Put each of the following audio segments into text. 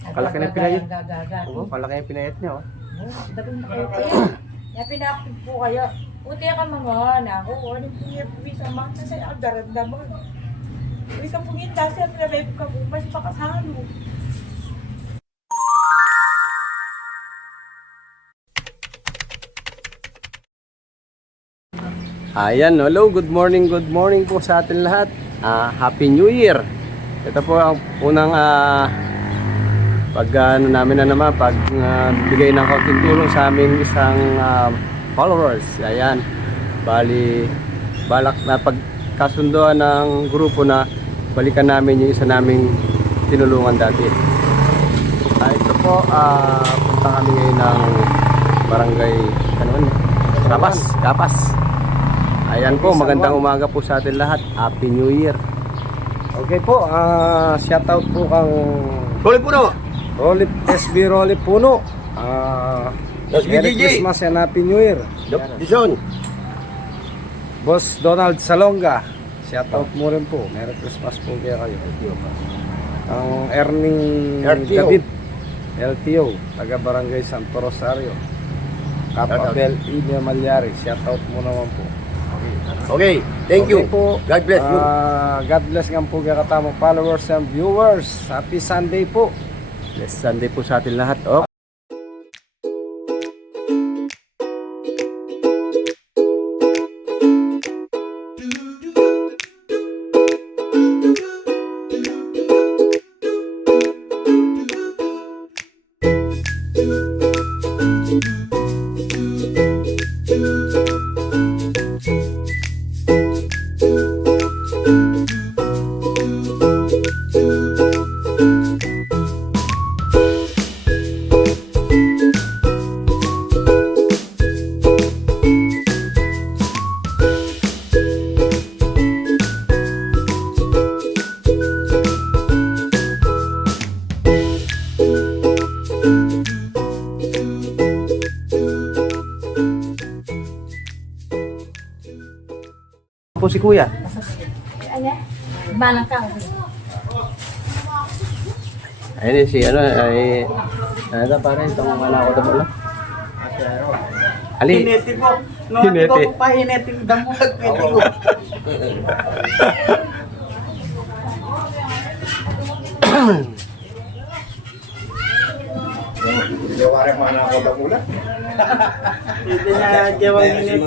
Kalaki na pinayot. Gagagat. Oo, kalaki na pinayot niya, oh. Dapat na kayo kayo. Kaya pinakit po kayo. Uti ka mga na ako. Anong pinipis ang mga sasay ang daramdaman. Uy ka po yun. Dahil siya pinabay ka po. Mas pakasalo. Ayan, hello, good morning po sa atin lahat. Happy New Year. Ito po ang unang namin na naman bigay ng kaunting tulong sa aming isang followers. Ayan, bali balak na pagkasundoan ng grupo na balikan namin yung isa naming tinulungan dati. Ito po, punta kami ngayon ng barangay Kapas. Ayan po, magandang umaga po sa atin lahat. Happy New Year. Okay po, shoutout po kang Rolly Puno. SB Rolly Puno. SB Merry DJ. Christmas and Happy New Year. Dison. Boss Donald Salonga, shoutout mo rin po. Merry Christmas po kaya kayo. Ang Ernie LTO. David, LTO, taga Barangay Santo Rosario. Kapabel Ine Malyari, shoutout mo naman po. Okay, thank you. Okay po. God bless you. God bless nga po kaya katamang followers and viewers. Happy Sunday po. Blessed Sunday po sa atin lahat. Oh. Po si Kuya. Ayan. Malang ka. Ayun si ano para itong wala ko damo lang. Ali. Hinete po. No, Hinete. ito po pa hinete yung damulag. Pwede ko. Jawari mo na ako damulag. Hindi na jawang hinete.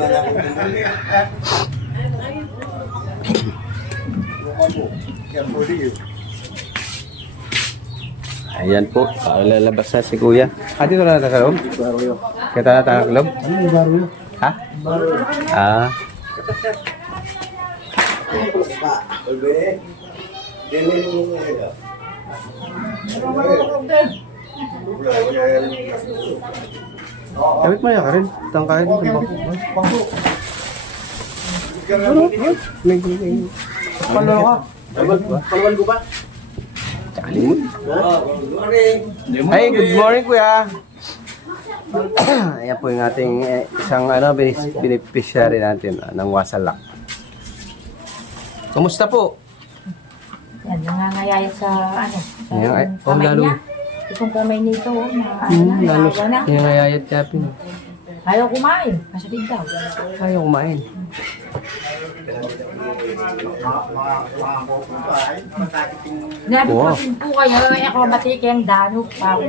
Ayan po, lalabas na si Kuya. Dito na natin sa loob? Kita na tayo ng loob? Ha? Gamit mo yan ka rin. Tangkahin mo. Palo ka. Paluan ko ba? Kalimut. Hey, good morning Kuya. Ayan po yung ating isang beneficiary natin ng Wasalak. Kumusta po? Yan, nangangayaya sa Ayan, sa kamay lalo. niya. Itong kamay nito, na Lalo naawa na. yung ayayat kapin. Ayaw kumain, masakit daw. Ayaw kumain. Wow. Nabipasin po kayo, ako matiki ang danok pa ako.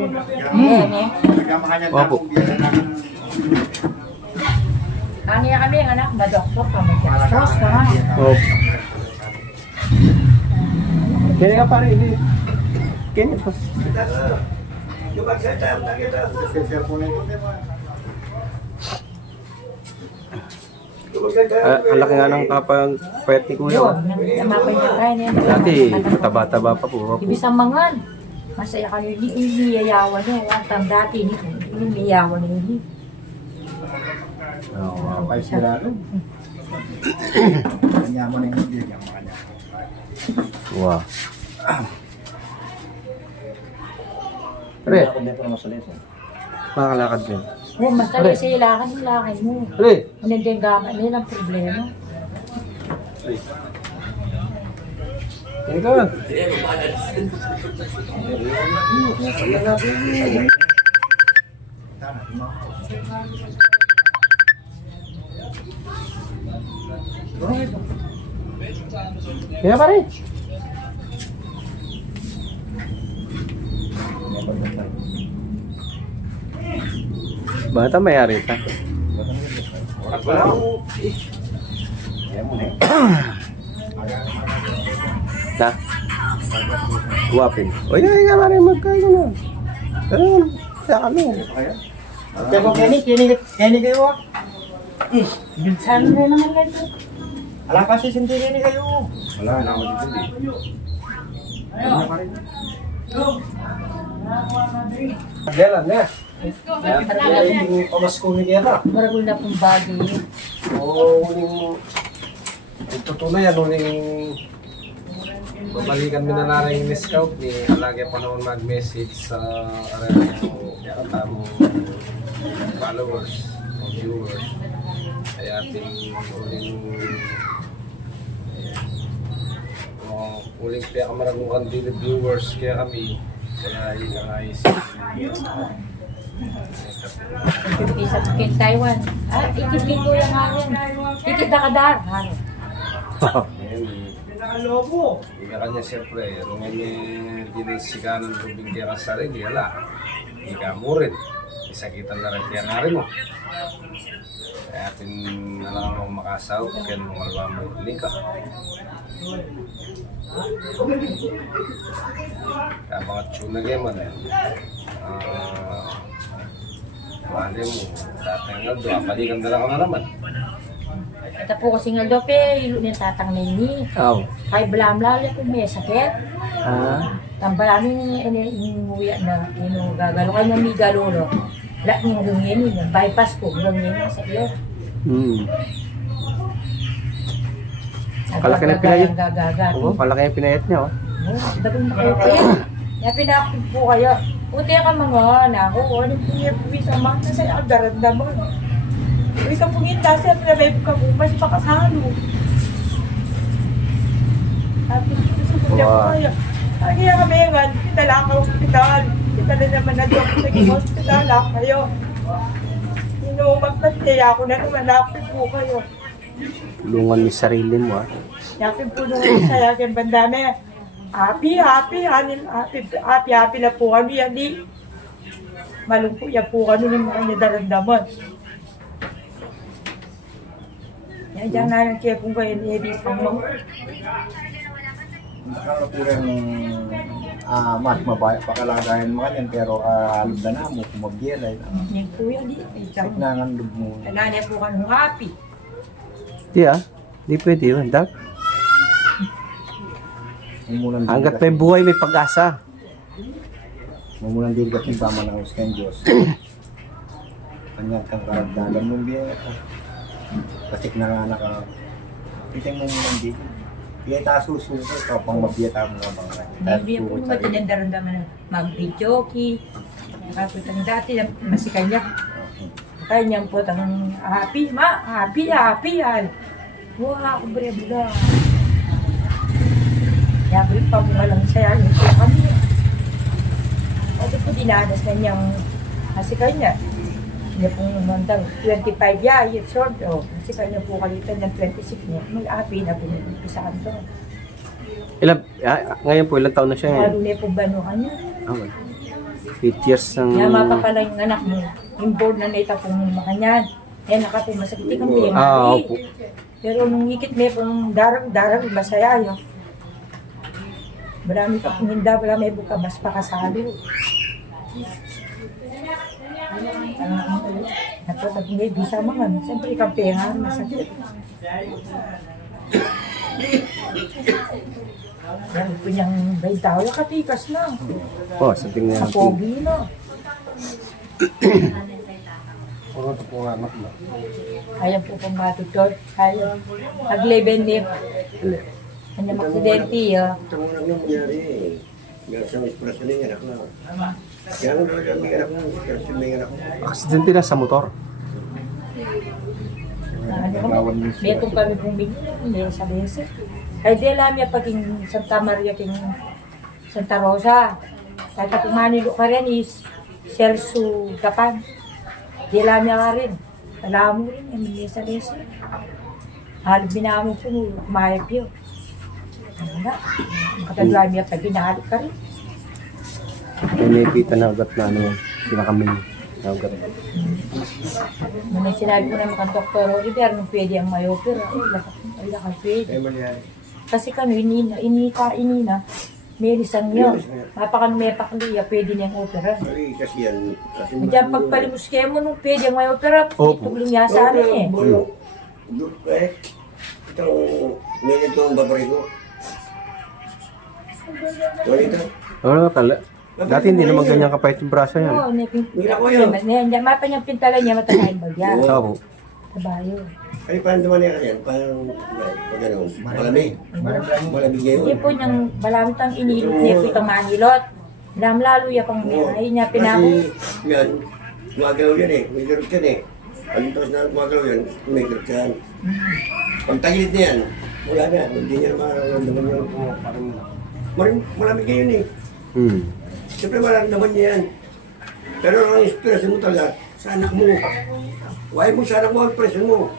Ayan eh. Opo. Kanya kami ang anak, madoktor pa, mag-gastos ka nga. Opo. Kaya ka pare, hindi. Kaya pa. Ang laki nga ng kapag pwet ni Kuya. Yun, namapay na kayo niya. Dati, taba-taba pa po. Ibig sa mangan. Masaya kayo, iniyayawan niya. Ang tang dati, iniyayawan niya. Kapay sila rin. Kanya mo na yung hindi. Wow. Pre, makakalakad din. Oh, mas talaga sa ilakan yung lakay mo. Pre, Hindi yung gaman, yun ang problema. Ito. Kaya pa rin. Bata may harita. Na? Guwapin. O yan, nga rin magkain na. Pero, sa ano? Kaya mo, Kenny kayo ah. Saan na naman lang ito? Wala kasi sindi Kenny kayo. Wala ako dito. Kailan na? Yung pamasko ni Kera. Maragul na pong bagay. Oo, uling... Tutunay yan, uling... Babalikan mo na lang yung scout ni lagi pa naman mag-message sa tamong followers o viewers. Kaya ating uling kaya kamaragong kandili viewers kaya kami. Kaya yun ang ayusin. Isa sa Taiwan. Ah, ikit ko yung harin. Ikit na kadar. Harin. Hindi ka kanya siyempre, nung dinisiganan ng lubing kaya ka sarili, hala, hindi ka mo rin. Isakitan na rin kaya nga rin mo. Kaya atin na lang ako makasaw, kaya nung alwa mo hindi ka. Kaya mga tuna gaman, mali mo, tatay nga doon, balikan na lang ka na naman. Ito po kasi nga dope, ilo niya tatang ni. Aw. Kay blamlali kung may sakit. Ah. Tambalami inuwi na gagalo kay na migalolo. Wala niyang gungin niya. Bypass ko, gungin niya sa iyo. Kalaki na pinayat. Gagagat. Oo, kalaki yung pinayat niya, oh. Dagang na kayo kayo. Kaya pinakapit po kayo. Puti ka mga anak ko. Ano po niya po sa mga nasa aldaranda mo. Uy, kapungin kasi at nabay ka po. Mas pakasalo. Sabi ko, susunod niya po kayo. Kaya kami nga, kitala ka hospital. Kitala naman na doon sa hospital. Kayo. Magpataya ako na naman. Lapit po kayo. Tulungan mo yung sarili mo, ah. Yakin po nung saya kay bandami. Happy na po kami. Hindi. Malungkot yan po kami ng mga nadaramdaman. Yan dyan na lang kaya kung kayo ni-edit ang mga. Nakakapirang mas mabaya pakalagayan mo kanyan pero alog na mo kung magbiyalay. Yan po yan. Sik na nga log mo. Nanay po kami happy. Di, ah. Di pwede yun, Dak. Hanggat may buhay, may pag-asa. Mamulang din kasi tama ng Uskan Diyos. Kanyang kang karagdagan mong biyaya ka. Kasi na nga naka... Kitang mo muna din. Biyaya ta susunod ka pang mabiyata mo nga mga. Hindi po naman tinandaramdaman na mag-videoki. Kapit ang dati, masikay niya. Kaya niyan po tanong happy yan. Wah, ako bere-bere. Kaya pa mga lang saya, hindi po kami. Kasi po dinanas na niyang masikay niya. Hindi po mandang 25 years old. Masikay niya po kalitan ng 26 niya. Mag-happy na po nipisaan to. Ngayon po, ilang taon na siya ngayon? Lalo na po banuhan niya. Okay. 8 years ng... Kaya mapapala yung anak mo. Yung board na naita po mga kanyan. Eh, naka po masakit kang opo. Pero nung hikit may pong darang, masaya yun. Marami ka pong hinda, marami buka, mas pakasalo. Nato, pag hindi, bisa mga, siyempre kang pengar, masakit. Yan po niyang baitaw, katikas na. Sa tingnan Sa natin. pogi na. Puro ito po nga anak mo. Kaya po pong matutor. Kaya. Nag-leven nip. Kanya maksidente, Ito mo lang yung mangyari eh. Meron sa inspirasyon ng anak na. Kaya kung talaga may anak na, inspirasyon ng anak na. Aksidente na sa motor. May kung kami pong bigyan, hindi sa beses. Ay di alam niya paging Santa Maria king Santa Rosa. Kahit pag Manilo ka rin is Celso Gapan. Di alam niya ka rin. Alam mo rin, yung sa leso. Halip binamit ko, kumayap yun. Ano na? Makataglaan niya pag binahalik ka rin. May nakita na ugat na ano yan. Pinakamin na ugat. Nung sinabi ko naman kang Dr. Oliver, nung pwede ang may opera, ay lakang pwede. Ay, mangyari. Kasi kami, inina, may lisang nyo. Mapakan may pakliya, pwede niyang opera. Ay, kasi yan. Kasi Diyan pagpalimus kayo mo nung pwede ang may opera, Opo. itulong niya sa amin eh. Itong minute ng babari ko. Ganito. Oo, tala. Dati hindi naman ganyan kapait yung braso yan. Oo, Mira ko yun. mapa niyang pintalan niya, matakain ba yan? Oo. Kabayo. Ay, paano naman yan? Paano, pag ano, malamig. Malamig niya Hindi yun. po niyang malamit ang inilot niya po itong manilot. Lalo ya pang ay niya pinako. Kasi yan, gumagalaw yan eh. May garot yan eh. Alintos na gumagalaw yan, may garot yan. Pag tagilid na yan, wala na. Hindi niya mararamdaman yung malamig niya yun eh. Siyempre mararamdaman niya yan. Pero ang inspirasyon mo talaga, sa anak mo. Why mo sa anak mo ang presyon mo?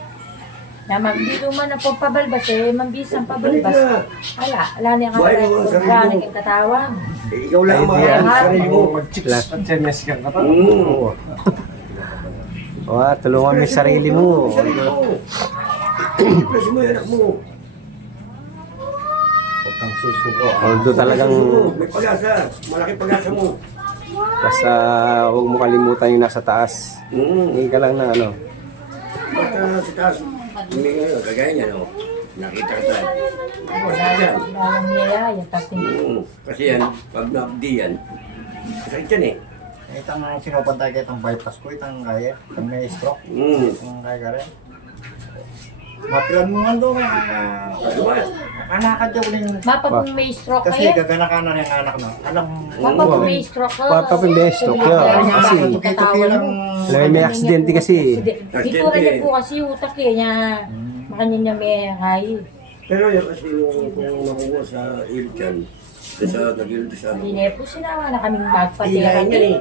Na magdito man ang pagpabalbas eh, mambisang Balik pabalbas. na. Wala niya ka Buhay mo ang sarili wala mo. niya katawang. Eh, ikaw lang ang Ay, mahal yan. sa sarili mo. Mag-chicks at yan, yes ka ka Oo. Tulungan mo yung sarili mo. Presyon mo yung anak mo. Huwag kang susuko. Although talagang May pag-asa. Malaki pag-asa mo. basta huwag mo kalimutan yung nasa taas. Hindi ka lang na ano. Basta sa taas, hindi nga, kagaya niya, no? Nakita ka tayo. Basta yan. Wala niya yung tapos Kasi yan, pag na-updi yan, sakit yan eh. Itang sinupantay ka itong bypass ko, itang kaya, itang may stroke, itang kaya ka rin. Mapilan mo nga doon, Ano ba? nakanakad yung rin. Mapa kung may stroke Kasi kayo. gagana-kana ng anak na. Alam, Mapa kung may stroke ka. Mapa kung may stroke ka. Kasi, may aksidente kasi. Dito rin po kasi utak eh niya. Makanya niya may hay. Pero yun kasi yung kung nakuha sa ilot yan, sa nag-ilot sa ano. Hindi na po sinawa na kaming magpatira. Ilahin yan eh.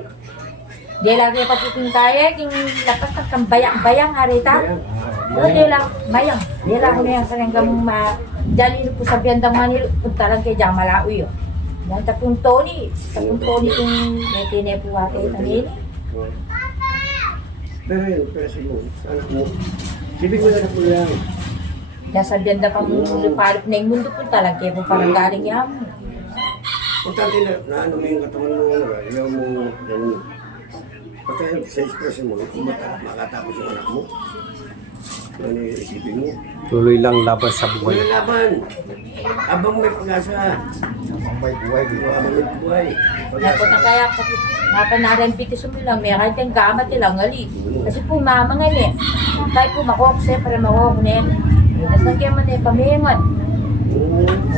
Di lagi patiting tayo, king lapas ng kambayang-bayang harita. Oo, di lang, mayang. Di lang ko na yan kanang dyan po sa biyandang Manilo, punta lang kay Jang Malawi. Yan tapong Tony kung may tinepo ate kanina. Pero yun, pero siguro, sa anak mo, sibig mo na anak mo lang. Yan sa biyanda pang palip na yung mundo punta lang kaya po parang galing yan. Importante na ano mo yung katawan mo, ayaw mo, ganun. Basta yung sa expression mo, kung makatapos yung anak mo, ano yung isipin mo. Tuloy lang laban sa buhay. Walang laban. Abang may pag-asa. ang may buhay dito. Abang may buhay. Napot na kaya mapanaran pitis mo lang, may kahit yung gamat nilang ngali. Kasi po mamangal eh. Kahit po makok, siyempre makok na yan. Tapos nagkaman eh, pamingon.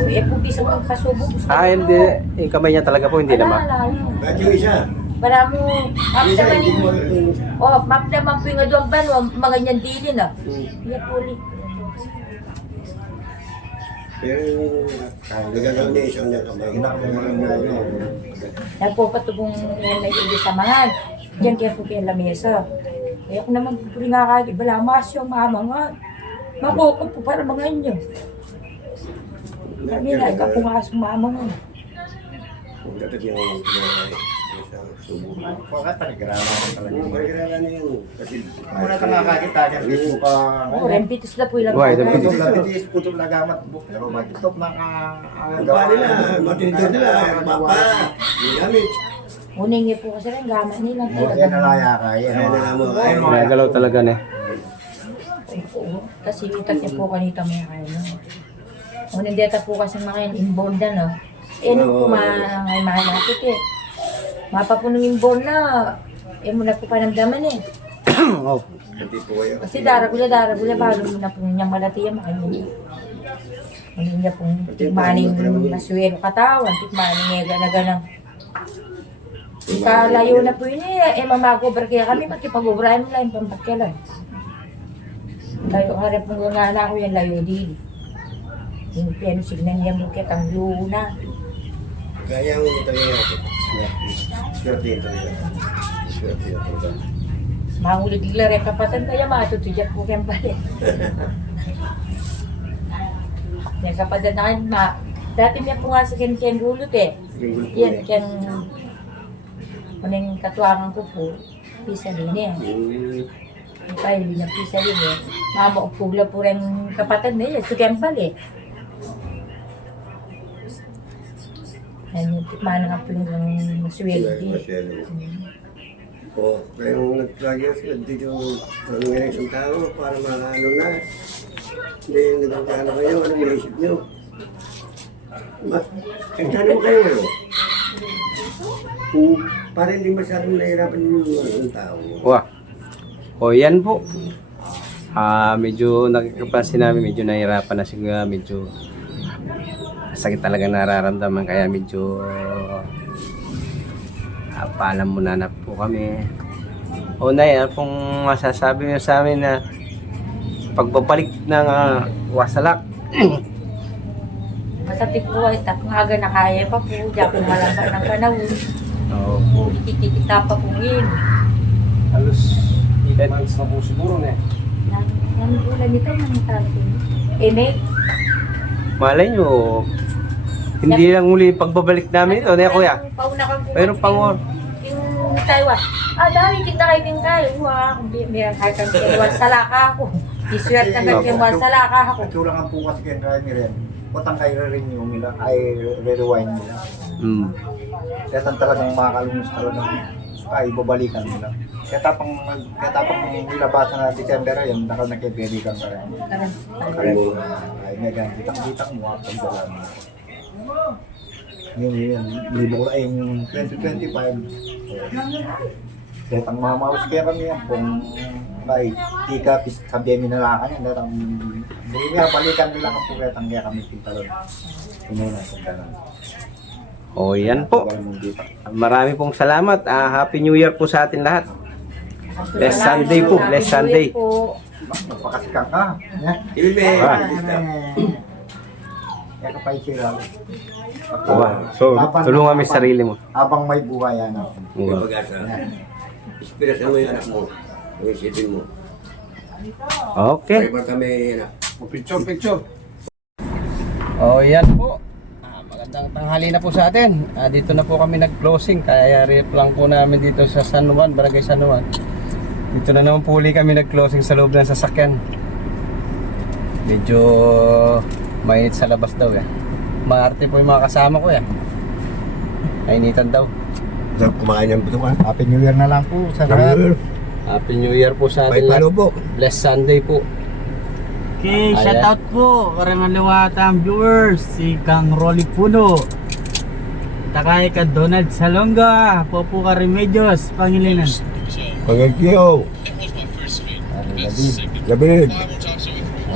Eh po bisa kong pasubok. Hindi. Yung kamay niya talaga po, hindi naman. Kahit yung isa, Para mo, isa hindi mo map naman po yung adwang ban, mga nyan dili na. Iya po ulit. Pero yung nagagawa niya isang niya kamay. Yan po patubong yan may ili sa mga. Diyan kaya po kaya lamesa. Kaya ako naman po rin nga kahit ibala, mas yung mama nga. Makoko po para mga inyo. Kami na, ikaw po nga sa mama nga. Kung dapat yung sa subo. Bakit panigrama ka talaga? Yung pagkirala niya yun. Kasi Muna ka nakakita niya, dito ka. Oo, rempitis na po ilang. Why, the Putol pitis? na bitis, putol na gamat. Pero magitok na ka. ang pa nila, matinitod nila, mapa, gamit. Uning niya po kasi rin, gaman nilang Yan nalaya ka. Yan Kaya na mo. Ayun, mga- Nagalaw talaga na. Kasi utak niya po kanita may kaya no. Unang data po kasi mga inborn na no. Eh nung po mga natin eh. Mapapunong inborn na, eh muna po panamdaman eh. Oh. Hindi po kayo. Kasi daragula, bago muna po niyang malatiya makanya. Ano niya pong tikmaning naswero katawan, tikmaning ega na ganang. Ikalayo na po yun eh mamagobar kaya kami makipag-ubrahan nila yung pampatyalan. Layo harap mo nga na ako yan layo din. Yung piano signan niya mo kitang luna. Kaya mo ito yung swerte ito nila. Swerte ito nila. Mahulog rin kapatan kaya matutudyak ko kayang balik. Yan kapatan na kayo, dati niya po nga sa kyan gulot eh. Yan, kyan, kuning katuangan ko po, pisa din eh. Kaya hindi na pisa din eh. Mama, upugla po rin kapatan na yan, sa kyan balik. Yan, yung tikmana nga po yung sweldi. O, kayong nag-progress, dito yung nangyari isang tao para ano na. Hindi, nagkakano kayo, ano maisip nyo? Kano mo kayo? Para hindi masyadong nahirapan yung isang tao. Wah. O yan po. Medyo nakikapansin namin, medyo nahirapan na siguro, medyo sakit talaga nararamdaman, kaya medyo paalam muna na po kami. O Nay, ano pong masasabi niyo sa amin na pagbabalik ng Wasalak? Masapit po ay takmaga na kaya pa po, diyan po malaman ng panahon. Oo po. Ikikita pa po yun. Halos 8 months na po siguro na eh. Nang ulan nito, nang tanto. Enek, Malay nyo, hindi lang muli yung pagbabalik namin ito, na kuya. pauna kang Mayroon pang yung Taiwan. Dami kita kayo din kayo. Kung meron kayo kang kinuwan sa laka ako. Iswerte na kang kinuwan sa laka ako. Katsulangan po kasi kay Remy rin. Kutang kayo renew nila, ay re-rewind nila. Kaya talagang makakalungos talaga ay babalikan nila. Kaya tapang nilabasan na December ayun, nakal nakiberikan ka rin. Ay may ganitang mo ang pagdala mo. Yun, libo ko ay yung 2025. Kaya tang mamaus kaya kami yan kung may tika sabihin mi na lang kanya datang hindi nga balikan nila ka po kaya tang kaya kami tintalon. Inuna sa dalan. O yan po. Marami pong salamat. Happy New Year po sa atin lahat. Blessed Sunday po. Blessed Sunday. Magpakasikang ka. Ilme! Kaya ka pa isira. So, tulungan mo yung sarili mo. Habang may buhay yan ako. May pag-asa. Inspirasyon mo yung anak mo. Yung isipin mo. Okay. Kaya ba kami anak? Picture. O yan po. Magandang tanghali na po sa atin. Dito na po kami nag-closing. Kaya rip lang po namin dito sa San Juan, Barangay San Juan. Dito na naman po uli kami nag-closing sa loob ng sasakyan. Medyo mainit sa labas daw eh. Maarte po yung mga kasama ko eh. Nainitan daw. Sarap kumain ng buto ka. Happy New Year na lang po sa lahat. Happy New Year po sa May atin lahat. palubo. Blessed Sunday po. Okay, Ayan. shoutout po karang liwatang viewers, si Kang Rolly Puno. Takay ka Donald Salonga, Popo ka Remedios, Pangilinan. Pagkakyo. David.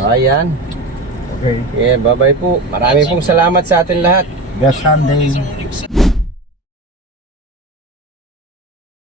Ayan. Okay. Yeah, bye-bye po. Marami pong salamat sa atin lahat. Best Sunday.